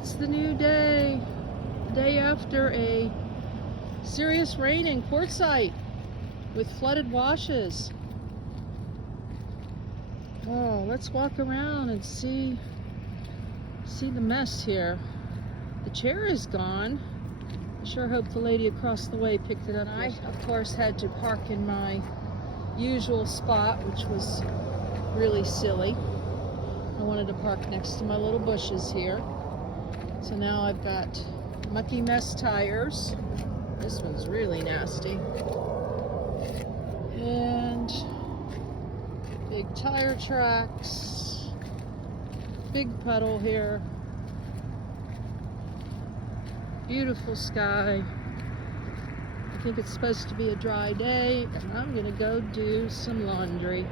It's the new day, day after a serious rain in Quartzsite with flooded washes. Oh, let's walk around and see the mess here. The chair is gone. I sure hope the lady across the way picked it up. I, of course, had to park in my usual spot, which was really silly. I wanted to park next to my little bushes here. So now I've got mucky mess tires. This one's really nasty. And big tire tracks. Big puddle here. Beautiful sky. I think it's supposed to be a dry day, and I'm gonna go do some laundry.